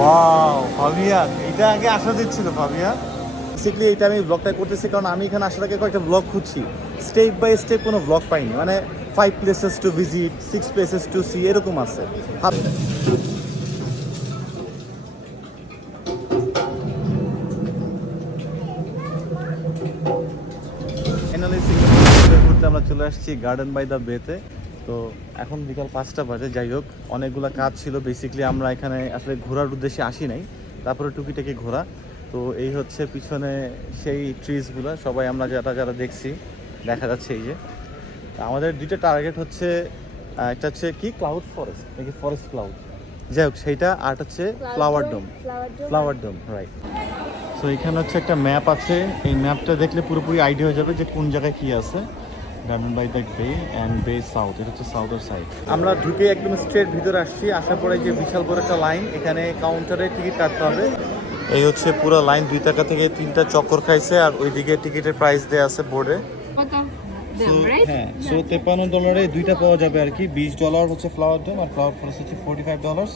Wow Fabien, এটা আগে আসা দিচ্ছিল ফাবিয়ান। বেসিক্যালি এটা আমি ব্লগটা করতেছি কারণ আমি এখানে আসার আগে কয়েকটা ব্লগ খুঁজছি, স্টেপ বাই স্টেপ কোনো ব্লগ পাইনি, মানে 5 places to visit, 6 places to see এরকম আছে। ফাইনালি ঘুরতে আমরা চলে আসছি গার্ডেন বাই দ্য বেতে। তো এখন বিকাল 5টা বাজে। যাই হোক, অনেকগুলো কাজ ছিল। বেসিক্যালি আমরা এখানে আসলে ঘোরার উদ্দেশ্যে আসি নাই, তারপরে টুকিটাকি ঘোরা। তো এই হচ্ছে পিছনে সেই ট্রিজগুলো, সবাই আমরা যারা দেখছি দেখা যাচ্ছে। এই যে আমাদের দুইটা টার্গেট হচ্ছে, একটা হচ্ছে কি ক্লাউড ফরেস্ট নাকি ফরেস্ট ক্লাউড, যাই হোক সেইটা, আর হচ্ছে ফ্লাওয়ার ডোম রাইট। তো এখানে হচ্ছে একটা ম্যাপ আছে, এই ম্যাপটা দেখলে পুরোপুরি আইডিয়া হয়ে যাবে যে কোন জায়গায় কি আছে। গার্ডেন বাই দ্য বে অ্যান্ড বে সাউথ, এটা হচ্ছে সাউথের সাইড। আমরা ঢুকে একদম স্ট্রেট ভিতরে আসছি, আসার পরে যে বিশাল বড় একটা লাইন, এখানে কাউন্টারে টিকিট কাটতে হবে। এই হচ্ছে পুরো লাইন, 2 টাকা থেকে 3টা চক্কর খাইছে, আর ওইদিকে টিকিটের প্রাইস দেওয়া আছে বোর্ডে। হ্যাঁ, সো $53 দুইটা পাওয়া যাবে আর কি। $20 হচ্ছে ফ্লাওয়ার ডোম, আর ফ্লাওয়ার ফরেস্ট হচ্ছে $45,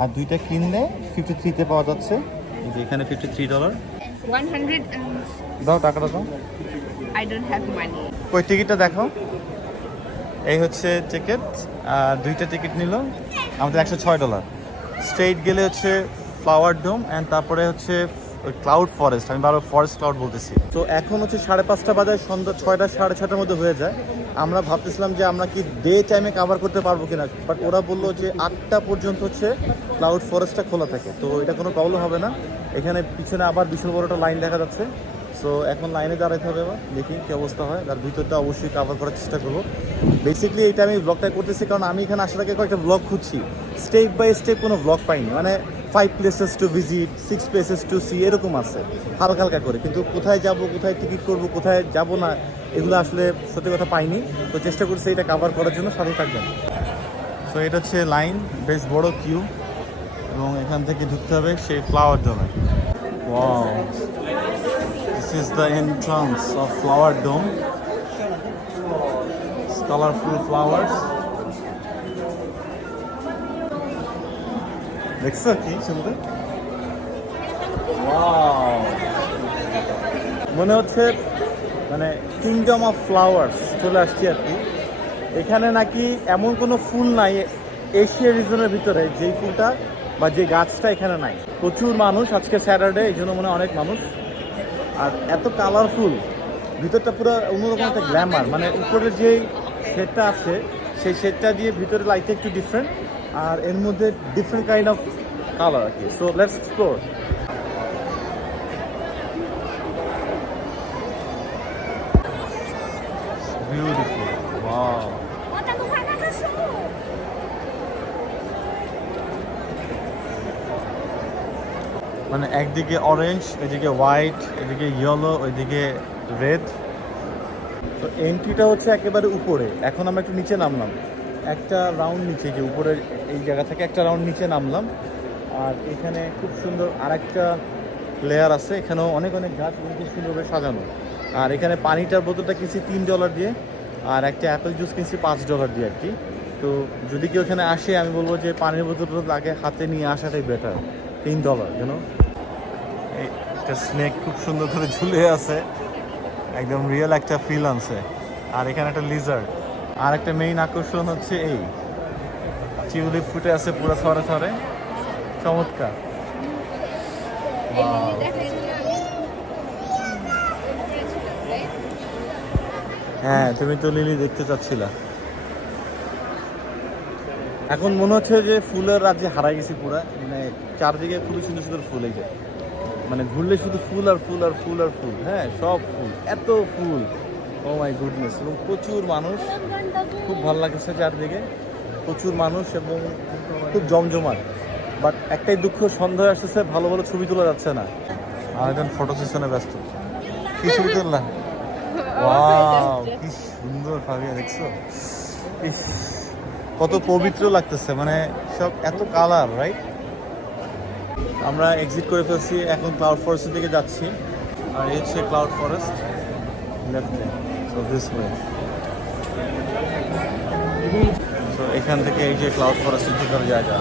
আর দুইটা কিনলে 53-তে পাওয়া যাচ্ছে। এই যে এখানে $53। 100 দাও টাকাটা দাও। I don't have money. কই টিকিটটা দেখো, এই হচ্ছে টিকিট। দুইটা টিকিট নিল আমাদের $106। স্ট্রেইট গেলে হচ্ছে ফ্লাওয়ার ডোম অ্যান্ড তারপরে হচ্ছে ওই ক্লাউড ফরেস্ট, আমি বারবার ফরেস্ট ক্লাউড বলতেছি। তো এখন হচ্ছে 5:30 বাজে, সন্ধ্যা 6টা 6:30টার মধ্যে হয়ে যায়। আমরা ভাবতেছিলাম যে আমরা কি ডে টাইমে কভার করতে পারবো কিনা, বাট ওরা বললো যে 8টা পর্যন্ত হচ্ছে ক্লাউড ফরেস্টটা খোলা থাকে, তো এটা কোনো প্রবলেম হবে না। এখানে পিছনে আবার বিশাল বড় একটা লাইন দেখা যাচ্ছে। সো এখন লাইনে দাঁড়াতে হবে, এবার দেখি কী অবস্থা হয়। তার ভিতরটা অবশ্যই কভার করার চেষ্টা করবো। বেসিক্যালি এটা আমি ব্লগটা করতেছি কারণ আমি এখানে আসার আগে কয়েকটা ব্লগ খুঁজছি, স্টেপ বাই স্টেপ কোনো ব্লগ পাইনি, মানে 5 places to visit, 6 places to see এরকম আছে হালকা হালকা করে, কিন্তু কোথায় যাব, কোথায় টিকিট করব, কোথায় যাব না, এগুলো আসলে সত্যি কথা পাইনি। তো চেষ্টা করছি এটা কভার করার জন্য, সাথে থাকবেন। সো এটা হচ্ছে লাইন, বেশ বড় কিউ, এবং এখান থেকে ঢুকতে হবে সেই ফ্লাওয়ার ডোমে। Wow, this is the entrance of flower dome. It's colorful flowers. দেখছো কি সুন্দর, ওয়াও, মনে হচ্ছে মানে কিংডম অফ ফ্লাওয়ার্স চলে আসছি আর কি। এখানে নাকি এমন কোনো ফুল নাই এশিয়া রিজনের ভিতরে যেই ফুলটা বা যে গাছটা এখানে নাই। প্রচুর মানুষ, আজকে স্যাটারডে, এই জন্য মনে হয় অনেক মানুষ। আর এত কালারফুল, ভিতরটা পুরো অন্যরকম একটা গ্ল্যামার, মানে উপরের যেই শেডটা আছে সেই শেডটা দিয়ে ভিতরে লাইটটা একটু ডিফারেন্ট, আর এর মধ্যে ডিফারেন্ট কাইন্ড অফ কালার আর কি। So let's explore. Beautiful, wow. মানে একদিকে অরেঞ্জ, এদিকে হোয়াইট, এদিকে ইয়েলো, ওইদিকে রেড। তো এন্ট্রিটা হচ্ছে একেবারে উপরে। এখন আমরা একটু নিচে নামলাম, একটা রাউন্ড নিচে, যে উপরের এই জায়গা থেকে একটা রাউন্ড নিচে নামলাম। আর এখানে খুব সুন্দর আরেকটা লেয়ার আছে, এখানেও অনেক অনেক গাছ এবং খুব সুন্দরভাবে সাজানো। আর এখানে পানিটার বোতলটা কিনছি $3 দিয়ে, আর একটা অ্যাপেল জুস কিনছি $5 দিয়ে আর কি। তো যদি কেউ এখানে আসে, আমি বলবো যে পানির বোতলটা আগে হাতে নিয়ে আসাটাই বেটার। $3 জানো। একটা স্নেক খুব সুন্দর করে ঝুলে আছে, একদম রিয়েল একটা ফিল আনছে। আর এখানে একটা লিজার্ড। আর একটা মেইন আকর্ষণ হচ্ছে এই টিউলিপ ফুটে আছে পুরো থরে থরে, চমৎকার। হ্যাঁ, তুমি তো লিলি দেখতে চাচ্ছিলা। এখন মনে হচ্ছে যে ফুলের রাজ্যে হারাই গেছি পুরা, মানে চারদিকে খুবই সুন্দর সুন্দর ফুল। এই যে মানে ঘুরলে শুধু ফুল আর ফুল আর ফুল আর ফুল, হ্যাঁ সব ফুল, এত ফুল, ও মাই গুডনেস। এবং প্রচুর মানুষ, খুব ভালো লাগছে চারদিকে, প্রচুর মানুষ এবং খুব জমজমাট। বাট একটাই দুঃখ, সন্ধ্যা আসতেছে, ভালো ভালো ছবি তোলা যাচ্ছে না। আর একজন ফটো সেশনে ব্যস্ত। কি ছবি তুললাম, ওয়াও কি সুন্দর ফাবিয়া, দেখছো ইস, কত পবিত্র লাগতেছে, মানে সব এত কালার, রাইট। আমরা এক্সিট করে ফেলছি, এখন ক্লাউড ফরেস্টের দিকে যাচ্ছি। আর এই হচ্ছে ক্লাউড ফরেস্ট, লেফটে, সো দিস ওয়ে। সো এখান থেকে এই যে ক্লাউড ফরেস্টের ভিতরে জায়গা,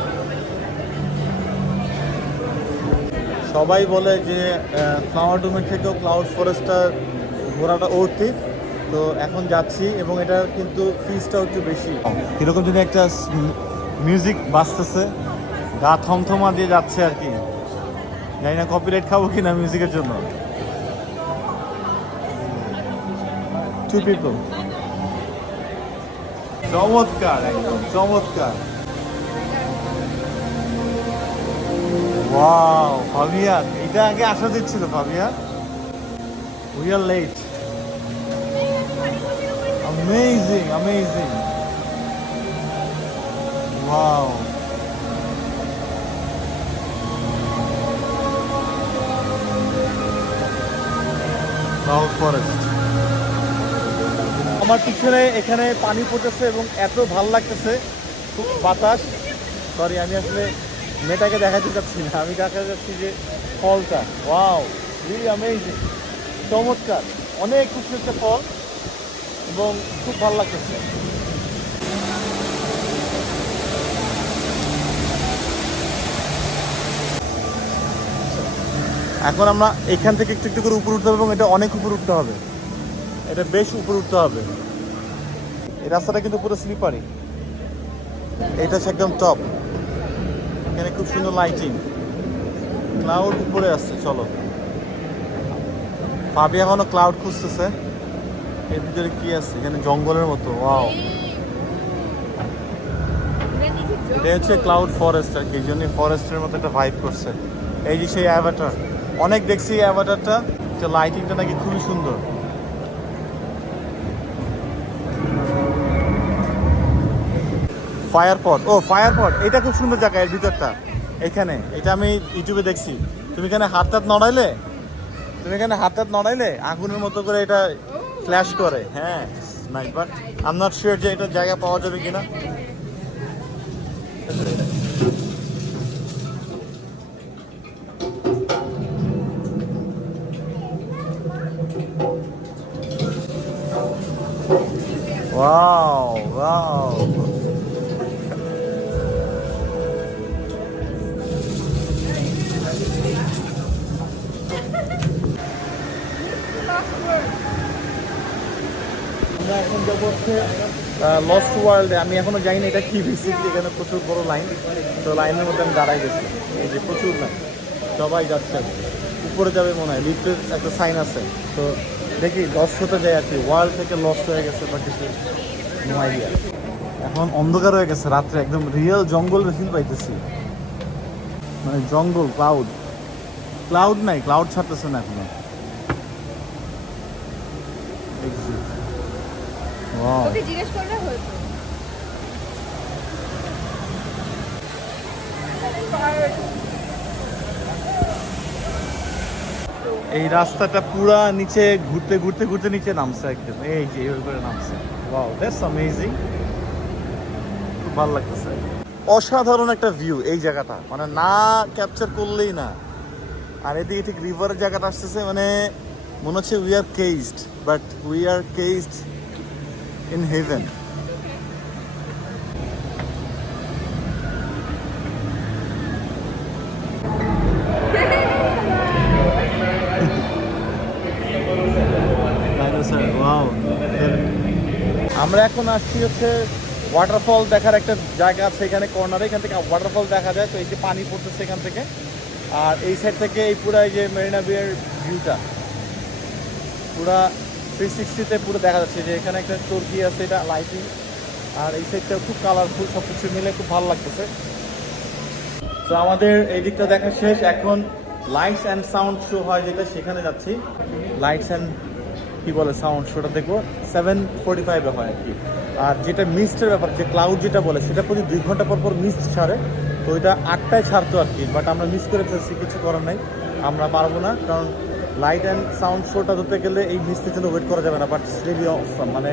সবাই বলে যে ফ্লাওয়ার ডোমের থেকেও ক্লাউড ফরেস্টটা ঘোরাটা অর্থিত, তো এখন যাচ্ছি এবং এটার কিন্তু ফিসটাও একটু বেশি। এরকম যদি একটা মিউজিক বাজতেছে, গা থমথমা দিয়ে যাচ্ছে আর কি। জানি না কপিরাইট খাবো কিনা মিউজিকের জন্য। Two people. চমৎকার, একদম চমৎকার। ওয়াও ফাবিয়া, এটা আগে আসা দিচ্ছিল Fabia. We are late. Amazing, amazing. Wow. Cloud forest. আমার পিছনে এখানে পানি পড়তেছে এবং এত ভাল লাগতেছে, খুব বাতাস। সরি, আমি আসলে মেয়েটাকে দেখাতে চাচ্ছি না, আমি দেখাতে চাচ্ছি যে ফলটা। ওয়াও, রিয়েলি অ্যামেজিং, চমৎকার, অনেক খুশি হচ্ছে ফল এবং খুব ভালো লাগতেছে। এখন আমরা এখান থেকে একটু একটু করে উপরে উঠতে হবে এবং এটা অনেক উপরে উঠতে হবে, এটা বেশ উপরে উঠতে হবে। এই রাস্তাটা কিন্তু পুরো স্লিপারি। এটা হচ্ছে একদম টপ, এখানে খুব সুন্দর লাইটিং, ক্লাউড উপরে আসছে। চলো, ভাবি এখনো ক্লাউড খুঁজতেছে। এর ভিতরে কি আছে? এখানে জঙ্গলের মতো। ওয়াও, এটা হচ্ছে ক্লাউড ফরেস্ট আর কি, এই জন্য ফরেস্টের মতো একটা ভাইব করছে। এই যে সেই অ্যাভাটার, অনেক দেখছি এই অ্যাভাটারটা, লাইটিংটা নাকি খুবই সুন্দর। ফায়ার পট, ও ফায়ার পট, এটা খুব সুন্দর জায়গা এর ভিতরটা। এখানে এটা আমি ইউটিউবে দেখছি, তুমি এখানে হাত নড়াইলে আগুনের মতো করে এটা ফ্ল্যাশ করে। হ্যাঁ, nice, but I am not sure যে এটা জায়গা পাওয়া যাবে কিনা। ওয়াও ওয়াও, আমরা এখন যাবো হচ্ছে লস্ট ওয়ার্ল্ডে। আমি এখনো জানি না এটা কি, বেসিকলি এখানে প্রচুর বড় লাইন, তো লাইনের মধ্যে আমি দাঁড়াই গেছি। এই যে প্রচুর লাইন, সবাই যাচ্ছে, উপরে যাবে মনে হয়, লিফটের একটা সাইন আছে। তো দেখি লস্ট হতে যায় আর কি, ওয়ার্ল্ড থেকে লস্ট হয়ে গেছে বা কিছু, নো আইডিয়া। এখন অন্ধকার হয়ে গেছে রাত্রে, একদম রিয়েল জঙ্গল ফিল পাইতেছি, মানে জঙ্গল। ক্লাউড নাই, ক্লাউড ছাড়তেছে না এখনো। ওকে জিজ্ঞেস করলে হতো। এই রাস্তাটা পুরা নিচে ঘুরতে ঘুরতে ঘুরতে নিচে নামছে একদম, এই যে এইভাবে করে নামছে। ওয়াও, দ্যাটস অ্যামেজিং, খুব ভালো লাগতেছে। অসাধারণ একটা ভিউ এই জায়গাটা, মানে না ক্যাপচার করলেই না। আর এদিকে ঠিক রিভারের জায়গাটা আসতেছে, মানে মনে হচ্ছে we are caged, but we are caged in heaven. আমরা এখন আসছি হচ্ছে ওয়াটারফল দেখার একটা জায়গা আছে এখানে কর্নারে, এখান থেকে ওয়াটারফল দেখা যায়। তো এই যে পানি পড়তেছে এখান থেকে, আর এই সাইড থেকে এই পুরো এই যে মেরিনা বিয়ের ভিউটা পুরা 360-তে পুরো দেখা যাচ্ছে। যে এখানে একটা চরকি আছে, এটা লাইটিং, আর এই সাইডটা খুব কালারফুল, সব কিছু মিলে খুব ভালো লাগতেছে। তো আমাদের এই দিকটা দেখা শেষ, এখন লাইটস অ্যান্ড সাউন্ড শো হয় যেটা, সেখানে যাচ্ছি। লাইটস অ্যান্ড কি বলে সাউন্ড শোটা দেখবো 7:45-এ হয় আর কি। আর যেটা মিস্টের ব্যাপার, যে ক্লাউড যেটা বলে, সেটা প্রতি 2 ঘন্টা পর পর মিস্ট ছাড়ে। তো ওইটা 8টায় ছাড়তো আর কি, বাট আমরা মিস করে ফেলছি, কিছু করার নাই, আমরা পারবো না। কারণ লাইট অ্যান্ড সাউন্ড শোটা ধরতে গেলে এই মিস্টের জন্য ওয়েট করা যাবে না, বাট রিয়েলি অসম, মানে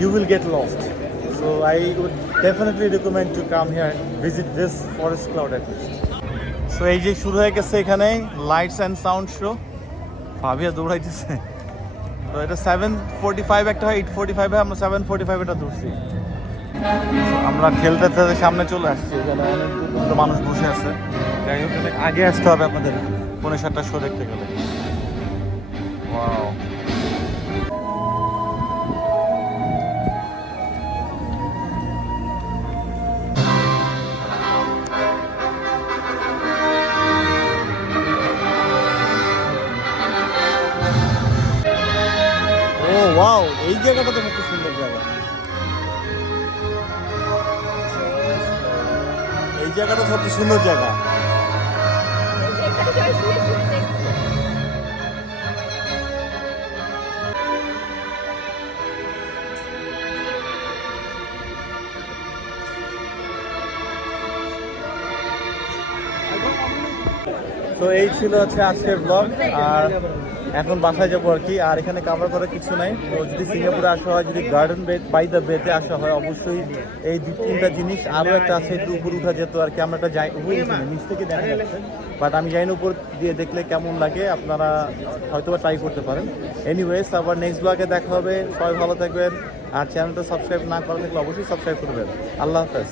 you will get lost. So I would definitely recommend to come here, visit this forest cloud at least. So এই যে শুরু হয়ে গেছে এখানে লাইটস অ্যান্ড সাউন্ড শো, ভাবিয়া দৌড়াইতেছে। তো এটা 7:45 একটা হয়, 8:45-এ, আমরা 7:45 এটা ধরছি। আমরা ঠেলতে ঠেলতে সামনে চলে আসছি, এখানে অনেক মানুষ বসে আছে। যাই হোক, আগে আসতে হবে আপনাদের। 5:30 শো দেখতে গেলে। ওয়াও, ও ওয়াও, এই জায়গাটা তো খুব সুন্দর জায়গা। এই জায়গাটা সবচেয়ে সুন্দর জায়গা। এখানে সবাই শুয়ে শুয়ে দেখছে। তো এই ছিল হচ্ছে আজকের ব্লগ। আর এখন বাসায় যাবো আর কি। আর এখানে কাভার করার কিছু নাই। তো যদি সিঙ্গাপুরে আসা হয়, যদি গার্ডেন বে বাই দ্য বেতে আসা হয়, অবশ্যই এই 2-3টা জিনিস, আরও একটা আছে একটু উপর উঠা যেত আর কি। আমরা একটা যাই নিচ থেকে দেখা যাচ্ছে, বাট আমি জানি না উপর দিয়ে দেখলে কেমন লাগে, আপনারা হয়তো বা ট্রাই করতে পারেন। এনিওয়েজ, আবার নেক্সট ব্লগে দেখা হবে। সবাই ভালো থাকবেন। আর চ্যানেলটা সাবস্ক্রাইব না করা থাকলে অবশ্যই সাবস্ক্রাইব করবেন। আল্লাহ হাফেজ।